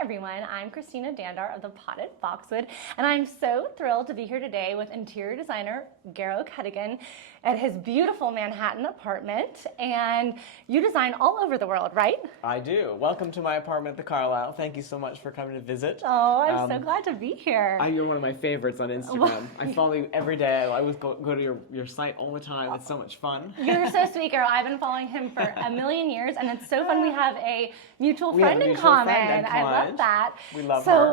everyone, I'm Christina Dandar of the Potted Boxwood, and I'm so thrilled to be here today with interior designer Garrow Kedigian at his beautiful Manhattan apartment. And you design all over the world, right? I do. Welcome to my apartment at the Carlyle. Thank you so much for coming to visit. Oh, I'm so glad to be here. You're one of my favorites on Instagram. I follow you every day. I always go to your site all the time. It's so much fun. You're so sweet, Garrow. I've been following him for a million years, and it's so fun we have a mutual friend in common. I love that. We love her.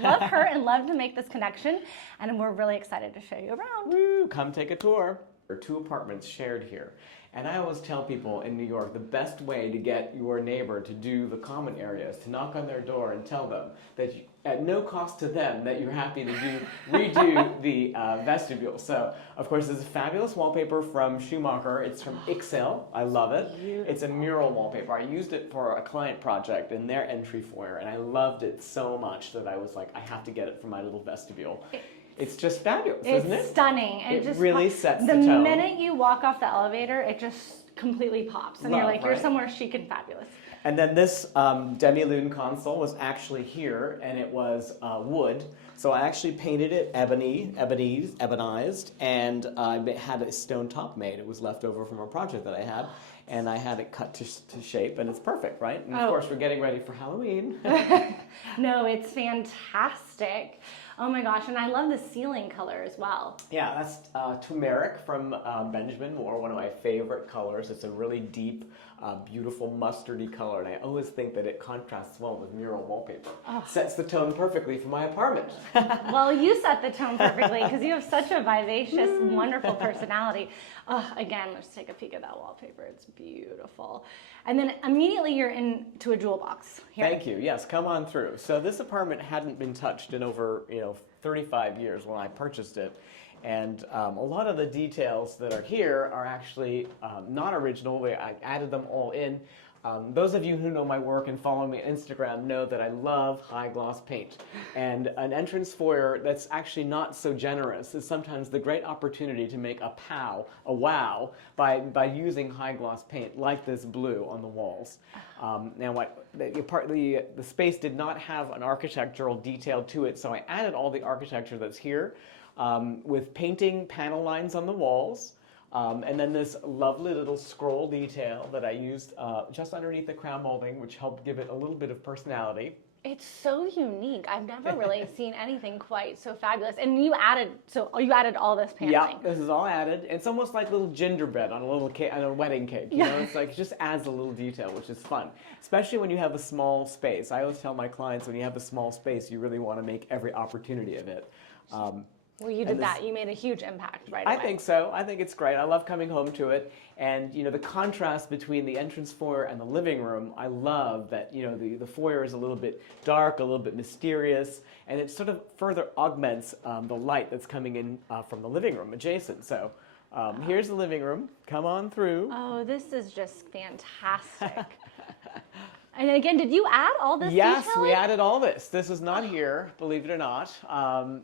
Love her and love to make this connection, and we're really excited to show you around. Woo, come take a tour. There are two apartments shared here. And I always tell people in New York, the best way to get your neighbor to do the common areas, to knock on their door and tell them that at no cost to them that you're happy to redo the vestibule. So, of course, this is fabulous wallpaper from Schumacher. It's from Ixel. I love it. Beautiful. It's a mural wallpaper. I used it for a client project in their entry foyer, and I loved it so much that I was like, I have to get it for my little vestibule. It's just fabulous, isn't it? It's stunning. It just really sets the tone. The minute you walk off the elevator, it just completely pops. And you're like, you're somewhere chic and fabulous. And then this demi-lune console was actually here, and it was wood. So I actually painted it ebonized, and I had a stone top made. It was left over from a project that I had. And I had it cut to shape, and it's perfect, right? And of course, we're getting ready for Halloween. No, it's fantastic. Oh my gosh, and I love the ceiling color as well. Yeah, that's turmeric from Benjamin Moore, one of my favorite colors. It's a really deep, beautiful mustardy color, and I always think that it contrasts well with mural wallpaper. Oh. Sets the tone perfectly for my apartment. Well, you set the tone perfectly because you have such a vivacious, wonderful personality. Oh, again, let's take a peek at that wallpaper. It's beautiful. And then immediately you're into a jewel box. Here. Thank you. Yes, come on through. So this apartment hadn't been touched in over 35 years when I purchased it. And a lot of the details that are here are actually not original. I added them all in. Those of you who know my work and follow me on Instagram know that I love high gloss paint. And an entrance foyer that's actually not so generous is sometimes the great opportunity to make a wow, by using high gloss paint like this blue on the walls. Now the space did not have an architectural detail to it, so I added all the architecture that's here with painting panel lines on the walls. And then this lovely little scroll detail that I used just underneath the crown molding, which helped give it a little bit of personality. It's so unique. I've never really seen anything quite so fabulous. And you added all this paneling. Yeah, this is all added. It's almost like a little gingerbread on a little cake, on a wedding cake. You know, it's like it just adds a little detail, which is fun, especially when you have a small space. I always tell my clients when you have a small space, you really want to make every opportunity of it. Well, you did that. You made a huge impact right away. I think so. I think it's great. I love coming home to it. And, the contrast between the entrance foyer and the living room, I love that, the foyer is a little bit dark, a little bit mysterious, and it sort of further augments the light that's coming in from the living room adjacent. So here's the living room. Come on through. Oh, this is just fantastic. And again, did you add all this Yes, detailing? we added all this. This is not here, believe it or not,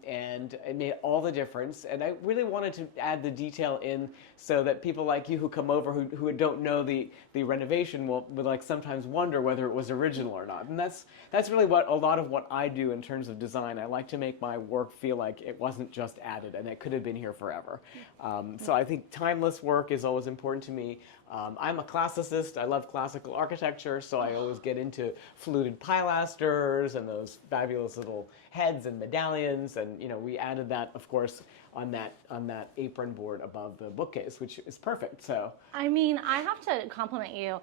and it made all the difference. And I really wanted to add the detail in so that people like you who come over who don't know the renovation would like sometimes wonder whether it was original or not. And that's really what a lot of what I do in terms of design. I like to make my work feel like it wasn't just added and it could have been here forever. So I think timeless work is always important to me. I'm a classicist. I love classical architecture, so I always get into fluted pilasters and those fabulous little heads and medallions. And we added that, of course, on that apron board above the bookcase, which is perfect. So I mean, I have to compliment you.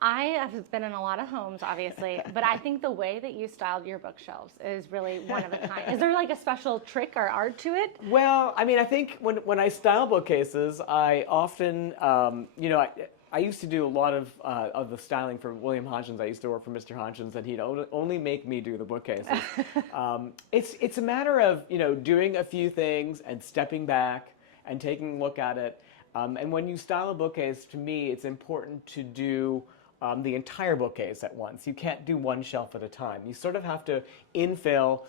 I have been in a lot of homes, obviously, but I think the way that you styled your bookshelves is really one of a kind. Is there like a special trick or art to it? Well, I mean, I think when I style bookcases, I often, I used to do a lot of the styling for William Hodgins. I used to work for Mr. Hodgins, and he'd only make me do the bookcases. It's a matter of doing a few things and stepping back and taking a look at it. And when you style a bookcase, to me, it's important to do the entire bookcase at once. You can't do one shelf at a time. You sort of have to infill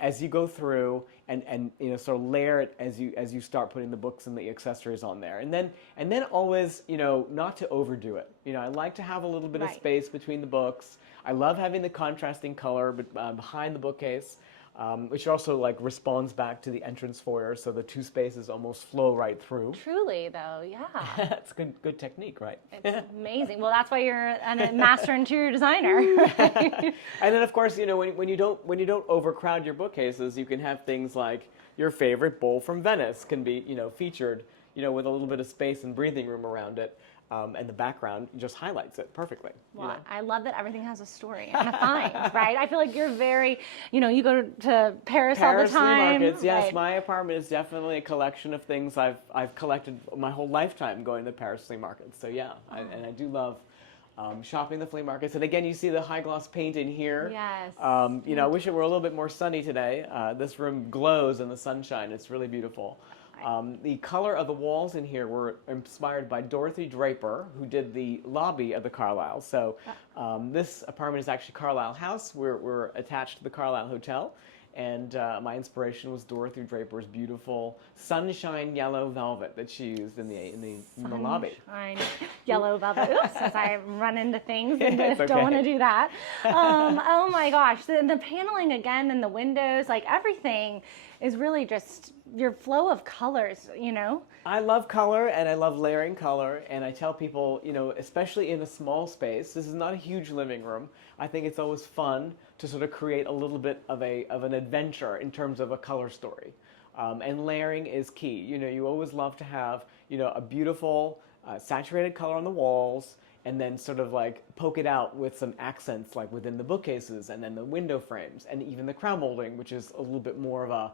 as you go through and sort of layer it as you start putting the books and the accessories on there. And then always, not to overdo it. I like to have a little bit of space between the books. I love having the contrasting color behind the bookcase, which also like responds back to the entrance foyer, so the two spaces almost flow right through. Truly, though, yeah. That's good technique, right? It's amazing. Well, that's why you're a master interior designer. And then, of course, when you don't overcrowd your bookcases, you can have things like your favorite bowl from Venice can be featured with a little bit of space and breathing room around it. And the background just highlights it perfectly. Well, I love that everything has a story and a find, right? I feel like you're very, you go to Paris all the time. Flea markets, yes. Right. My apartment is definitely a collection of things I've collected my whole lifetime going to Paris flea markets. So yeah, and I do love shopping the flea markets. And again, you see the high gloss paint in here. Yes. I wish it were a little bit more sunny today. This room glows in the sunshine. It's really beautiful. The color of the walls in here were inspired by Dorothy Draper, who did the lobby of the Carlyle. So this apartment is actually Carlyle House. We're attached to the Carlyle Hotel. And my inspiration was Dorothy Draper's beautiful sunshine yellow velvet that she used in the lobby. Sunshine yellow velvet. Oops, as I run into things and It's don't okay. want to do that. Oh my gosh, the paneling again and the windows, like everything is really just your flow of colors, I love color and I love layering color, and I tell people, especially in a small space, this is not a huge living room. I think it's always fun to sort of create a little bit of an adventure in terms of a color story. And layering is key. You always love to have, a beautiful saturated color on the walls, and then sort of like poke it out with some accents like within the bookcases and then the window frames and even the crown molding, which is a little bit more of a,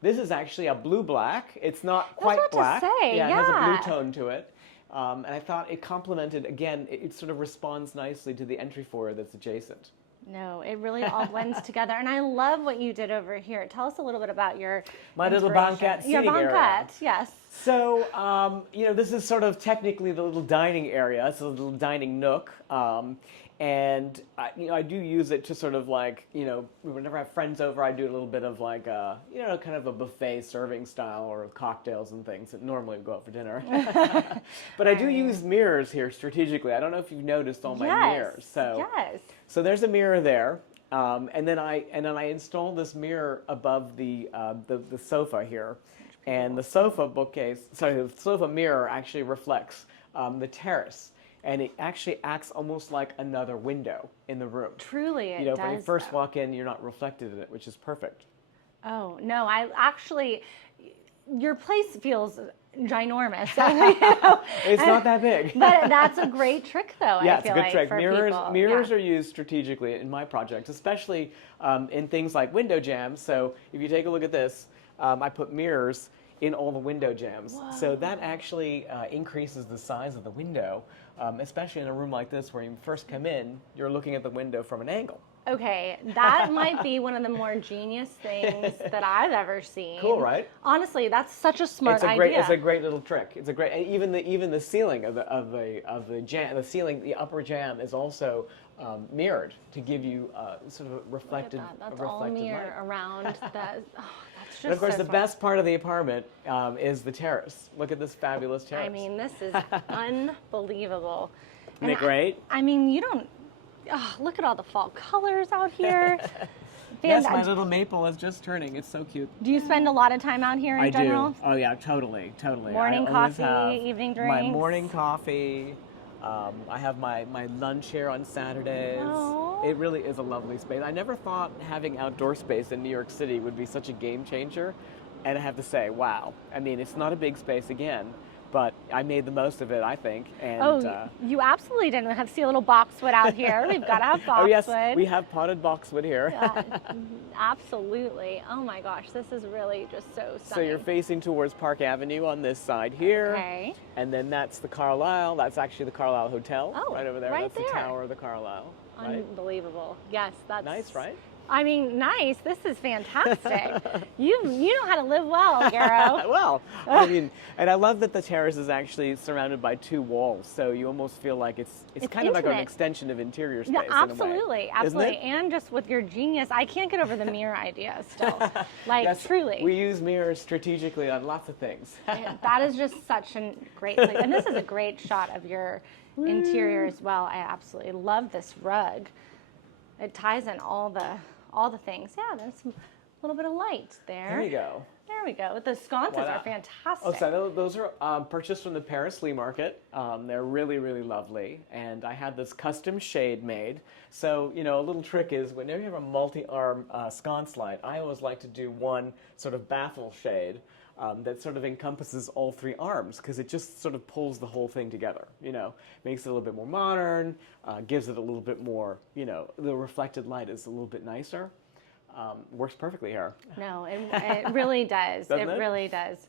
this is actually a blue-black. It's not quite black. Say, yeah, it has a blue tone to it. And I thought it complemented, again, it sort of responds nicely to the entry foyer that's adjacent. No, it really all blends together. And I love what you did over here. Tell us a little bit about your My little banquette seating Your area. banquette, yes. So, this is sort of technically the little dining area. It's a little dining nook. And I do use it to sort of like, whenever I have friends over, I do a little bit of like, kind of a buffet serving style or cocktails and things that normally would go out for dinner. But I do use mirrors here strategically. I don't know if you've noticed all my mirrors. So there's a mirror there. And then I installed this mirror above the sofa here. And the sofa the sofa mirror actually reflects the terrace. And it actually acts almost like another window in the room. Truly, it does. When you first walk in, you're not reflected in it, which is perfect. Oh, no, your place feels ginormous. It's not that big. But that's a great trick, though, Yeah, I feel it's a good like, trick. for Mirrors people. are used strategically in my projects, especially in things like window jams. So if you take a look at this, I put mirrors in all the window jams. Whoa. So that actually increases the size of the window, especially in a room like this where you first come in, you're looking at the window from an angle. Okay, that might be one of the more genius things that I've ever seen. Cool, right? Honestly, that's such a smart idea. It's a great little trick. It's a great, and even the ceiling of the jam, the upper jam is also mirrored to give you sort of a reflected. That's a reflected all mirror light. around that. Oh, that's just And of course, so the smart. best part of the apartment is the terrace. Look at this fabulous terrace. I mean, this is unbelievable. Isn't it great? I mean, you don't. Oh, look at all the fall colors out here. Yes, my little maple is just turning. It's so cute. Do you spend a lot of time out here in general? I do. Oh yeah, totally. Morning I always coffee, have evening my drinks? morning coffee. I have my lunch here on Saturdays. Oh. It really is a lovely space. I never thought having outdoor space in New York City would be such a game changer. And I have to say, wow. I mean, it's not a big space again, but I made the most of it, I think. And, you absolutely didn't see a little boxwood out here. We've got to have boxwood. Oh yes, we have potted boxwood here. Absolutely. Oh my gosh, this is really just so stunning. So you're facing towards Park Avenue on this side here. Okay. And then that's the Carlyle. That's actually the Carlyle Hotel. Oh, right over there. right That's there. the tower of the Carlyle. Right? Unbelievable. Yes, that's Nice, right? I mean, nice. This is fantastic. You know how to live well, Garrow. Well, I mean, and I love that the terrace is actually surrounded by two walls, so you almost feel like it's kind of like an intimate. extension of interior space. Yeah, in a way. absolutely, absolutely. And just with your genius, I can't get over the mirror idea still. Like, Yes, truly. we use mirrors strategically on lots of things. That is just such a great place. And this is a great shot of your interior as well. I absolutely love this rug. it ties in all the things. Yeah, there's a little bit of light there. There you go. There we go. The sconces are fantastic. Oh, so those are purchased from the Paris flea market. They're really, really lovely. And I had this custom shade made. So, you know, a little trick is whenever you have a multi-arm sconce light, I always like to do one sort of baffle shade that sort of encompasses all three arms, because it just sort of pulls the whole thing together, you know. Makes it a little bit more modern, gives it a little bit more, you know, the reflected light is a little bit nicer. Works perfectly here. No, it really does. It really does.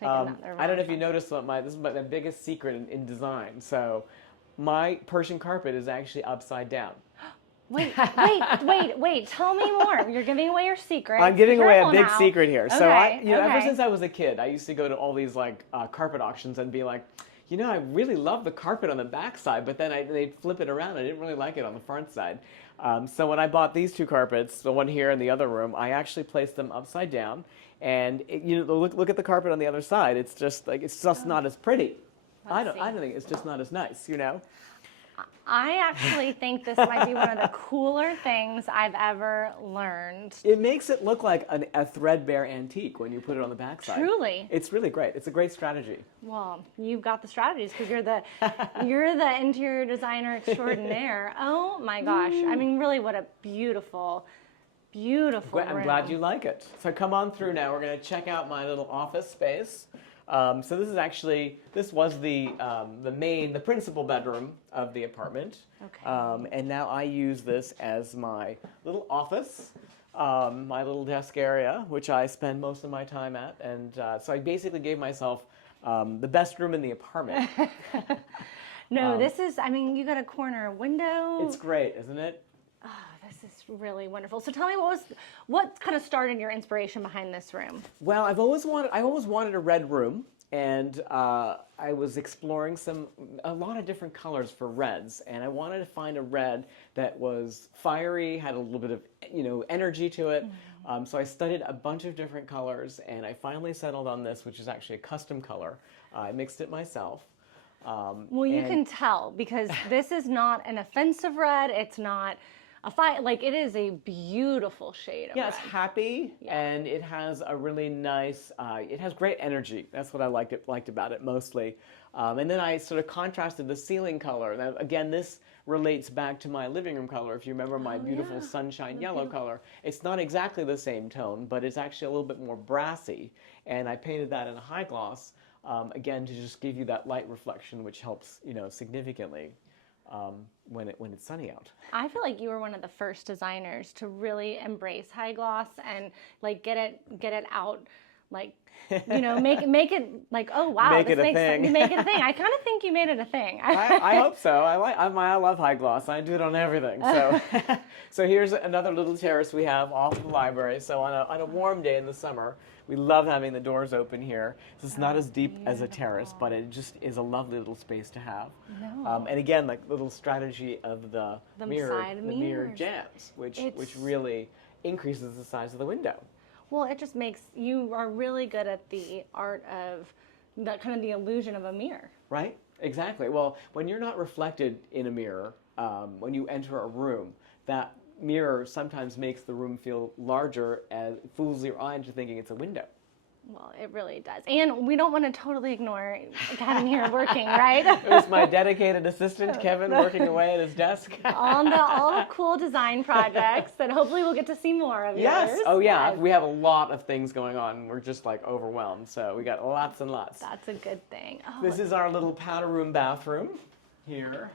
I don't know if you noticed, this is my biggest secret in design. So my Persian carpet is actually upside down. Wait. Tell me more. You're giving away your secret. I'm giving away a big now. secret here. Okay, So ever since I was a kid, I used to go to all these like carpet auctions and be like, you know, I really love the carpet on the back side, but then they'd flip it around. I didn't really like it on the front side. So when I bought these two carpets, the one here in the other room, I actually placed them upside down. And you know, look at the carpet on the other side. It's just not as pretty. I don't think it's just not as nice, you know. I actually think this might be one of the cooler things I've ever learned. It makes it look like a threadbare antique when you put it on the backside. Truly. It's really great. It's a great strategy. Well, you've got the strategies because you're the interior designer extraordinaire. Oh my gosh. I mean, really, what a beautiful room. I'm glad you like it. So come on through now. We're going to check out my little office space. So this was the principal bedroom of the apartment. Okay. And now I use this as my little office, my little desk area, which I spend most of my time at. And so I basically gave myself the best room in the apartment. No, this is, I mean, you got a corner window. It's great, isn't it? Oh, this is really wonderful. So tell me, what kind of started your inspiration behind this room? Well, I always wanted a red room, and I was exploring a lot of different colors for reds, and I wanted to find a red that was fiery, had a little bit of, you know, energy to it. So I studied a bunch of different colors, and I finally settled on this, which is actually a custom color. I mixed it myself. Well, you can tell because this is not an offensive red. It's not like it is a beautiful shade of red. It's happy, and it has a really nice, it has great energy. That's what I liked about it mostly. And then I sort of contrasted the ceiling color. Now, again, this relates back to my living room color. If you remember my beautiful sunshine yellow color, it's not exactly the same tone, but it's actually a little bit more brassy. And I painted that in a high gloss, again, to just give you that light reflection, which helps, you know, significantly. When it's sunny out. I feel like you were one of the first designers to really embrace high gloss and like get it out, like, you know, make it like, oh wow, make it a thing. Make it a thing. I kind of think you made it a thing. I hope so. I love high gloss. I do it on everything. So so here's another little terrace we have off the library. So on a warm day in the summer, we love having the doors open here. So it's not as deep as a terrace, but it just is a lovely little space to have. No. And again, like little strategy of the mirror jambs, which really increases the size of the window. Well, it just makes you are really good at the art of that kind of the illusion of a mirror. Right? Exactly. Well, when you're not reflected in a mirror, when you enter a room, that mirror sometimes makes the room feel larger and fools your eye into thinking it's a window. Well, it really does. And we don't want to totally ignore Kevin here working, right? It was my dedicated assistant, Kevin, working away at his desk. all the cool design projects that hopefully we'll get to see more of Yes. yours. Oh, yeah. Yes. We have a lot of things going on. We're just like overwhelmed. So we got lots and lots. That's a good thing. Oh, this is our little powder room bathroom here.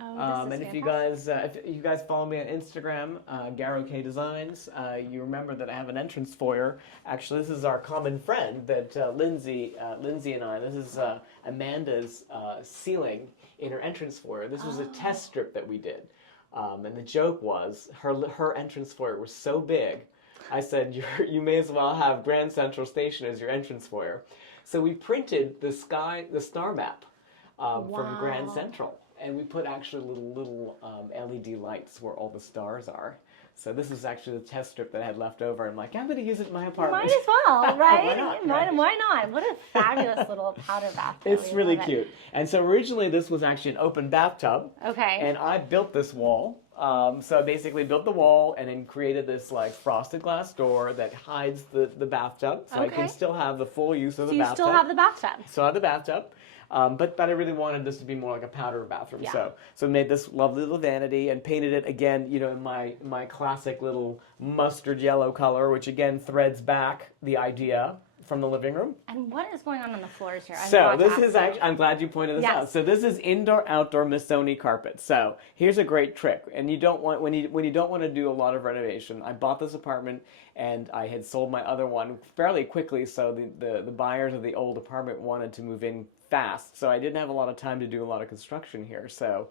Oh, this is and if you guys follow me on Instagram, Garrow Kedigian, you remember that I have an entrance foyer. Actually, this is our common friend that Lindsay and I. This is Amanda's ceiling in her entrance foyer. This was a test strip that we did, and the joke was her entrance foyer was so big. I said you may as well have Grand Central Station as your entrance foyer. So we printed the star map from Grand Central. And we put actually little LED lights where all the stars are. So this is actually the test strip that I had left over. I'm like, I'm going to use it in my apartment. Might as well, right? Why not? What a fabulous little powder bath. It's really cute. And so originally this was actually an open bathtub. Okay. And I built this wall So I basically built the wall and then created this like frosted glass door that hides the bathtub, so I can still have the full use of the bathtub. So you still have the bathtub. Still have the bathtub. But I really wanted this to be more like a powder bathroom. So made this lovely little vanity and painted it again, you know, in my classic little mustard yellow color, which again threads back the idea from the living room. And what is going on the floors here? So this is actually, I'm glad you pointed this out. So this is indoor-outdoor Missoni carpet. So here's a great trick. And you don't want, when you don't want to do a lot of renovation, I bought this apartment and I had sold my other one fairly quickly. So the buyers of the old apartment wanted to move in fast. So I didn't have a lot of time to do a lot of construction here. So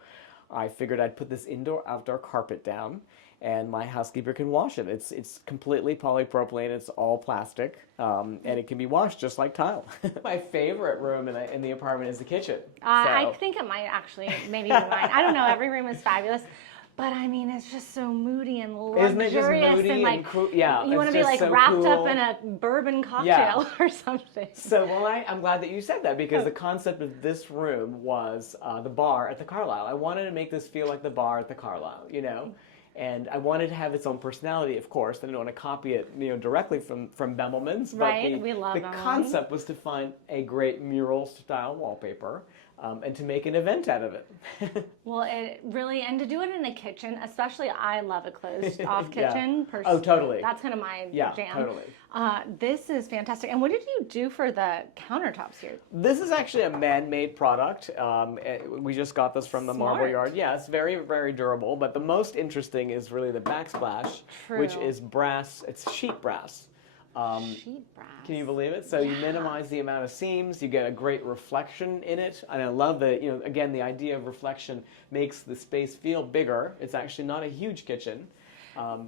I figured I'd put this indoor-outdoor carpet down, and my housekeeper can wash it. It's completely polypropylene. It's all plastic, and it can be washed just like tile. My favorite room in the apartment is the kitchen. I think it might actually maybe be mine. I don't know. Every room is fabulous. But I mean, it's just so moody and luxurious. Isn't it just moody and like, cool? Yeah, you want to be like so wrapped cool. up in a bourbon cocktail or something. So, well, I'm glad that you said that, because the concept of this room was the bar at the Carlyle. I wanted to make this feel like the bar at the Carlyle, you know? And I wanted to have its own personality, of course. I didn't want to copy it, you know, directly from Bemelman's. Right, we love the Bemelman's. concept was to find a great mural-style wallpaper. And to make an event out of it. Well, it really, and to do it in a kitchen, especially I love a closed-off kitchen. Oh, totally. That's kind of my jam. Totally. This is fantastic. And what did you do for the countertops here? This is actually a man-made product. We just got this from the Marble Yard. Yeah, it's very, very durable. But the most interesting is really the backsplash, which is brass. It's sheet brass. Sheet brass. Can you believe it? So you minimize the amount of seams, you get a great reflection in it, and I love that, you know, again, the idea of reflection makes the space feel bigger. It's actually not a huge kitchen.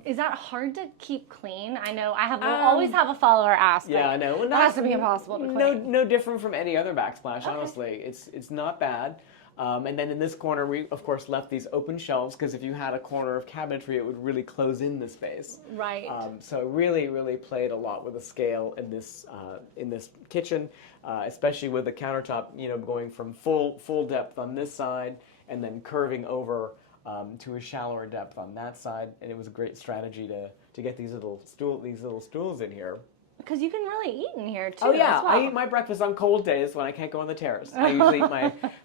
Is that hard to keep clean? I know I always have a follower ask. Yeah, I know. Well, that has to be impossible to clean. No different from any other backsplash, honestly. It's not bad. And then in this corner, we, of course, left these open shelves, because if you had a corner of cabinetry, it would really close in the space. Right. So it really, really played a lot with the scale in this kitchen, especially with the countertop, you know, going from full depth on this side and then curving over to a shallower depth on that side. And it was a great strategy to get these little stools in here. Because you can really eat in here too. Oh yeah, as well. I eat my breakfast on cold days when I can't go on the terrace. I usually eat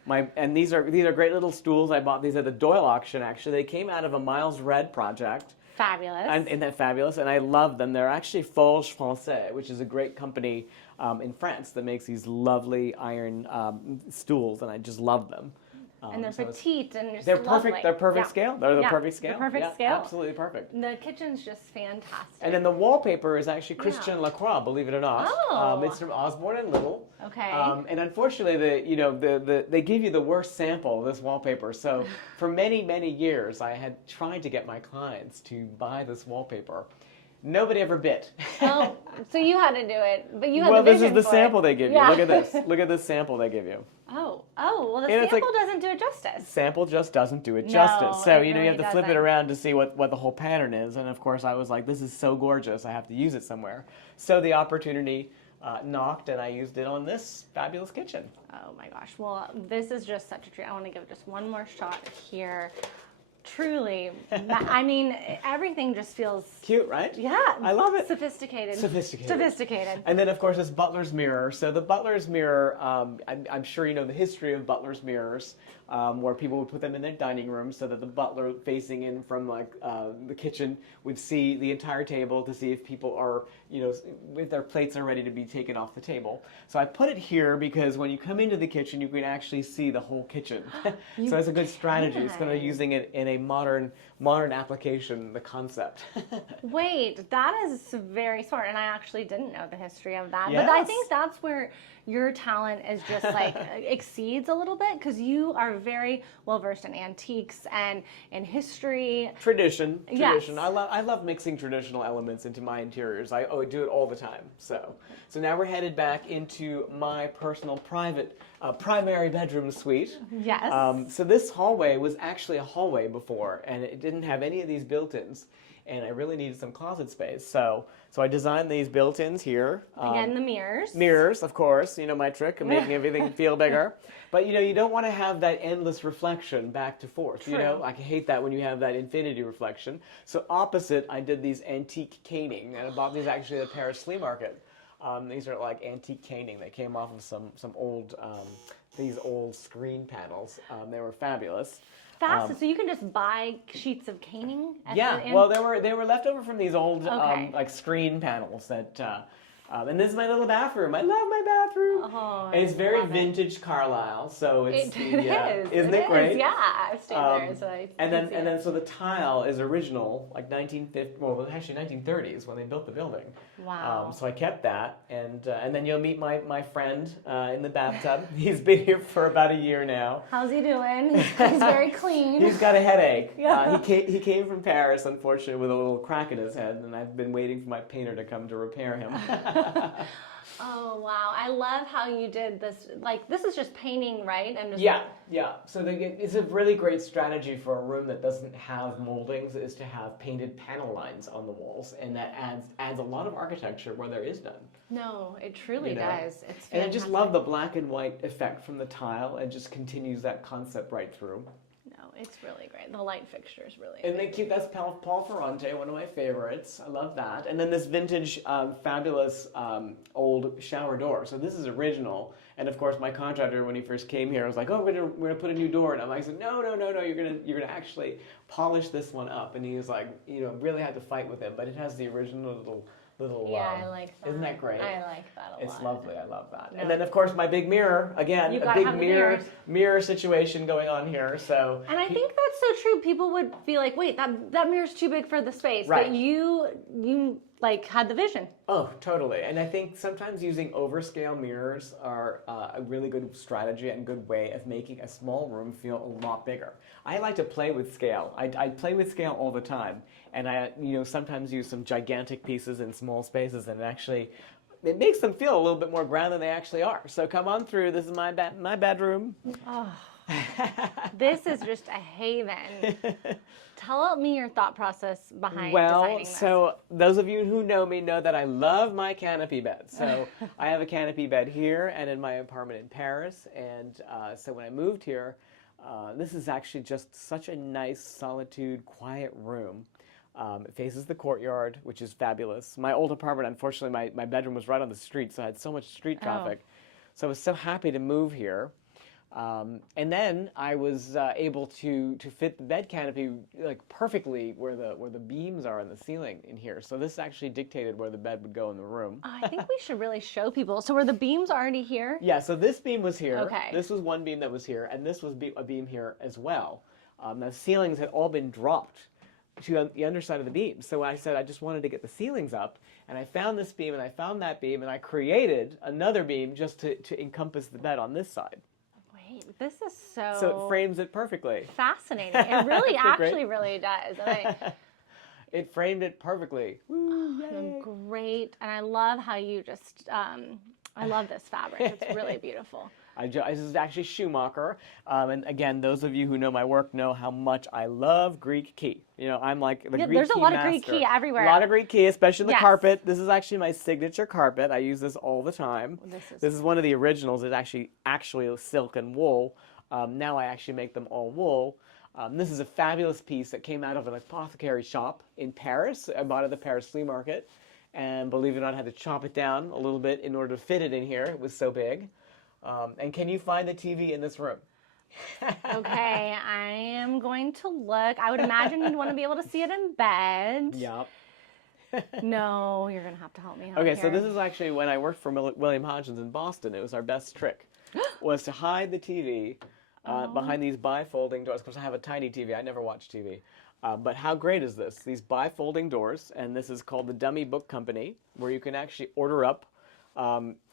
my and these are great little stools. I bought these at the Doyle auction. Actually, they came out of a Miles Red project. Fabulous. And isn't that fabulous? And I love them. They're actually Forges Français, which is a great company in France that makes these lovely iron stools, and I just love them. And they're petite and just they're lovely. perfect. They're perfect scale. They're the perfect scale. The perfect scale. Absolutely perfect. The kitchen's just fantastic. And then the wallpaper is actually Christian Lacroix, believe it or not. Oh. It's from Osborne and Little. Okay. And unfortunately, they give you the worst sample of this wallpaper. So for many, many years, I had tried to get my clients to buy this wallpaper. Nobody ever bit. Oh, so you had to do it, but you had the vision. Well, this is the for sample it. they give you. Look at this. Look at this sample they give you. Oh, well, the sample doesn't do it justice. Sample just doesn't do it justice. So, you really have to flip it around to see what the whole pattern is. And of course, I was like, this is so gorgeous. I have to use it somewhere. So the opportunity knocked, and I used it on this fabulous kitchen. Oh my gosh. Well, this is just such a treat. I want to give it just one more shot here. Truly, I mean, everything just feels cute, right? Yeah, I love it. Sophisticated. And then, of course, this butler's mirror. So the butler's mirror, I'm sure you know the history of butler's mirrors, where people would put them in their dining room so that the butler facing in from like the kitchen would see the entire table to see if people are, you know, if their plates are ready to be taken off the table. So I put it here because when you come into the kitchen, you can actually see the whole kitchen. So it's a good strategy. It's kind of using it in a modern application, the concept. Wait, that is very smart, and I actually didn't know the history of that. Yes. But I think that's where your talent is just like exceeds a little bit, because you are very well versed in antiques and in history. Tradition. Yes. I love mixing traditional elements into my interiors. I do it all the time. So now we're headed back into my personal private primary bedroom suite. Yes. So this hallway was actually a hallway before, and it didn't have any of these built-ins. and I really needed some closet space. So I designed these built-ins here. Again, the mirrors. Mirrors, of course, you know my trick of making everything feel bigger. But you know, you don't want to have that endless reflection back to forth. True. You know, I hate that when you have that infinity reflection. So opposite, I did these antique caning, and I bought these actually at the Paris flea market. These are like antique caning. They came off of some old these old screen panels. They were fabulous. So you can just buy sheets of caning? Well, they were left over from these old Okay. like screen panels that. And this is my little bathroom. I love my bathroom. Oh, and it's very love it. vintage Carlyle, so it's It is. isn't it great? Yeah, I've stayed there, so I and can see then it. so the tile is original, like 1950. Well, actually 1930s when they built the building. Wow. So I kept that, and then you'll meet my friend in the bathtub. He's been here for about a year now. How's he doing? He's very clean. He's got a headache. Yeah. He came from Paris, unfortunately, with a little crack in his head, and I've been waiting for my painter to come to repair him. Oh, wow. I love how you did this. Like, this is just painting, right? And just Yeah. So it's a really great strategy for a room that doesn't have moldings, is to have painted panel lines on the walls, and that adds a lot of architecture where there is none. No, it truly You know? does. It's And I just fantastic. love the black and white effect from the tile, and just continues that concept right through. No, it's really great. The light fixture is really And they keep, that's Paul Ferrante, one of my favorites. I love that. And then this vintage, fabulous old shower door. So this is original. And of course, my contractor, when he first came here, was like, "Oh, we're gonna put a new door in." I said, "No, you're gonna actually polish this one up." And he was like, you know, really had to fight with him, but it has the original little. Yeah, I like that. Isn't that great? I like that a lot. It's lovely. I love that. No. And then, of course, my big mirror. Again, You a gotta big have the mirror mirrors. situation going on here. So. And I think that's so true. People would be like, "Wait, that mirror's too big for the space." Right. But you like had the vision. Oh, totally. And I think sometimes using overscale mirrors are a really good strategy and good way of making a small room feel a lot bigger. I like to play with scale. I play with scale all the time, and I sometimes use some gigantic pieces in small spaces, and it makes them feel a little bit more grand than they actually are. So come on through. This is my bedroom. Oh, this is just a haven. Tell me your thought process behind designing this. So those of you who know me know that I love my canopy bed. So I have a canopy bed here and in my apartment in Paris. And so when I moved here, this is actually just such a nice, solitude, quiet room. It faces the courtyard, which is fabulous. My old apartment, unfortunately, my bedroom was right on the street, so I had so much street traffic. So I was so happy to move here. And then I was able to fit the bed canopy like perfectly where the beams are in the ceiling in here. So this actually dictated where the bed would go in the room. Oh, I think we should really show people. So were the beams already here? Yeah, so this beam was here. Okay. This was one beam that was here, and this was a beam here as well. The ceilings had all been dropped to the underside of the beam. So I said I just wanted to get the ceilings up, and I found this beam, and I found that beam, and I created another beam just to encompass the bed on this side. Wait, this is so So it frames it perfectly. fascinating. It really, Isn't it great? actually really does. It framed it perfectly. Woo, yay. Great. And I love how you just, I love this fabric. It's really beautiful. This is actually Schumacher. And again, those of you who know my work know how much I love Greek key. You know, I'm like the Greek key there's a lot master. of Greek key everywhere. A lot of Greek key, especially the Yes. carpet. This is actually my signature carpet. I use this all the time. This is one of the originals. It's actually silk and wool. Now I actually make them all wool. This is a fabulous piece that came out of an apothecary shop in Paris. I bought it at the Paris flea market. And believe it or not, I had to chop it down a little bit in order to fit it in here. It was so big. And can you find the TV in this room? Okay, I am going to look. I would imagine you'd want to be able to see it in bed. Yep. No, you're going to have to help me out Okay, here. so this is actually when I worked for William Hodgins in Boston. It was our best trick, was to hide the TV behind these bifolding doors. Because I have a tiny TV. I never watch TV. But how great is this? These bifolding doors, and this is called the Dummy Book Company, where you can actually order up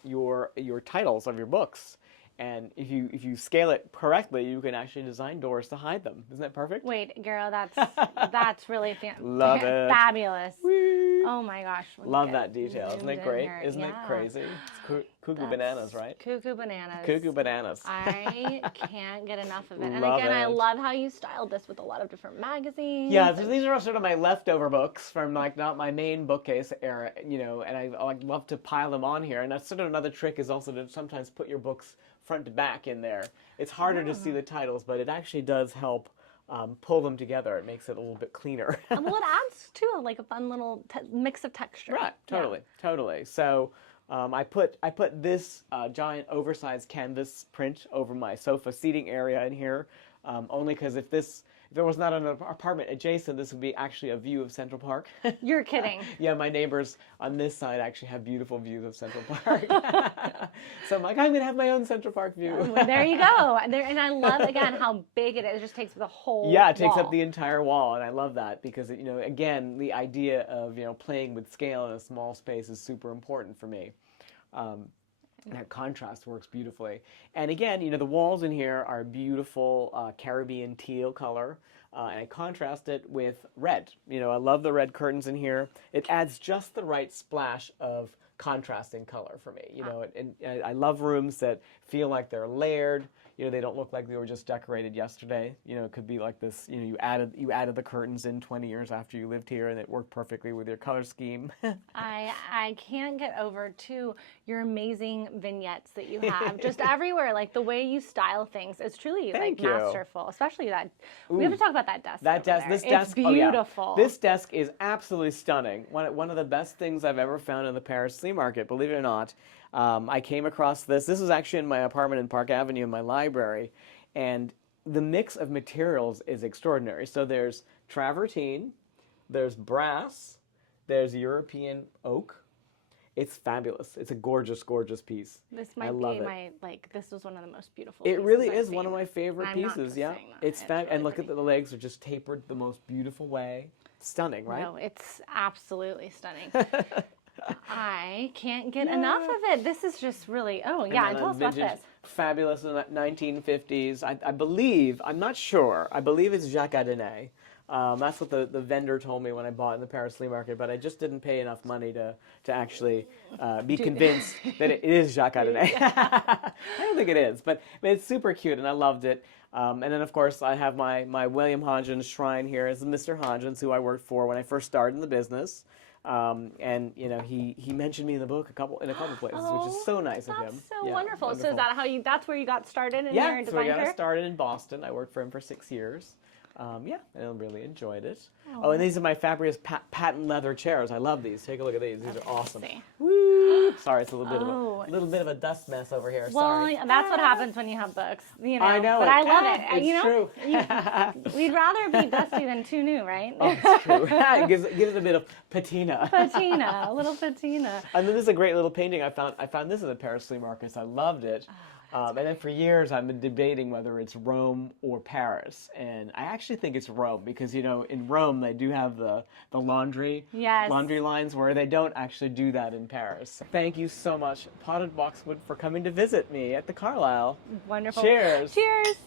your titles of your books. And if you scale it correctly, you can actually design doors to hide them. Isn't that perfect? Wait, Garrow, that's really Love it. fabulous. Whee! Oh my gosh. Love that detail. Isn't it zoomed in great? here. Isn't it Yeah. crazy? It's Cuckoo bananas, right? Cuckoo bananas. Cuckoo bananas. I can't get enough of it. And Love again, I it. love how you styled this with a lot of different magazines. Yeah, these are sort of my leftover books from like not my main bookcase era, you know, and I like love to pile them on here. And that's sort of another trick is also to sometimes put your books front to back in there. It's harder to see the titles, but it actually does help pull them together. It makes it a little bit cleaner. Well, it adds too like a fun little mix of texture. Right, totally. So I put this giant oversized canvas print over my sofa seating area in here, only because if there was not an apartment adjacent, this would be actually a view of Central Park. You're kidding. Yeah, my neighbors on this side actually have beautiful views of Central Park. So I'm like, I'm going to have my own Central Park view. Well, there you go. And I love, again, how big it is. It just takes up the whole Yeah, it takes wall. up the entire wall, and I love that because, you know, again, the idea of, you know, playing with scale in a small space is super important for me. And that contrast works beautifully. And again, you know, the walls in here are beautiful Caribbean teal color, and I contrast it with red. You know, I love the red curtains in here. It adds just the right splash of contrasting color for me. You know, and I love rooms that feel like they're layered. You know, they don't look like they were just decorated yesterday. You know, it could be like this, you know, you added the curtains in 20 years after you lived here and it worked perfectly with your color scheme. I can't get over too your amazing vignettes that you have just everywhere. Like the way you style things is truly Thank like you. masterful. Especially that we have to talk about that desk. That over desk, there. this It's desk, beautiful. Oh yeah. This desk is absolutely stunning. One of the best things I've ever found in the Paris flea market, believe it or not. I came across this. This was actually in my apartment in Park Avenue in my library, and the mix of materials is extraordinary. So there's travertine, there's brass, there's European oak. It's fabulous. It's a gorgeous, gorgeous piece. This might be my, like, this was one of the most beautiful It pieces really I've is seen. one of my favorite I'm not pieces, just yeah. saying that. It's really and look pretty. at the legs are just tapered the most beautiful way. Stunning, right? No, it's absolutely stunning. I can't get enough of it. This is just really, and tell us about this. Fabulous in the 1950s. I believe, I'm not sure, I believe it's Jacques Adonai. That's what the vendor told me when I bought in the Paris flea market, but I just didn't pay enough money to actually be convinced that it is Jacques Adonai. I don't think it is, but it's super cute and I loved it. And then, of course, I have my William Hodgins shrine here as Mr. Hodgins, who I worked for when I first started in the business. And you know, he mentioned me in the book in a couple places, which is so nice of him. That's so wonderful. So is that that's where you got started in your design so I got career? started in Boston. I worked for him for 6 years. And I really enjoyed it. Oh, and these are my fabulous patent leather chairs. I love these. Take a look at these. These are awesome. See. Woo! Sorry, it's a little bit of a dust mess over here. Well, Sorry. That's what happens when you have books, you know. I know, but I love it. It's you know, true. we'd rather be dusty than too new, right? Oh, it's true. It gives it a bit of patina. Patina, a little patina. And then this is a great little painting I found. I found this at the Paris flea market. So I loved it. And then for years I've been debating whether it's Rome or Paris, and I actually think it's Rome because, you know, in Rome they do have the laundry lines where they don't actually do that in Paris. Thank you so much, Potted Boxwood, for coming to visit me at the Carlyle. Wonderful. Cheers. Cheers.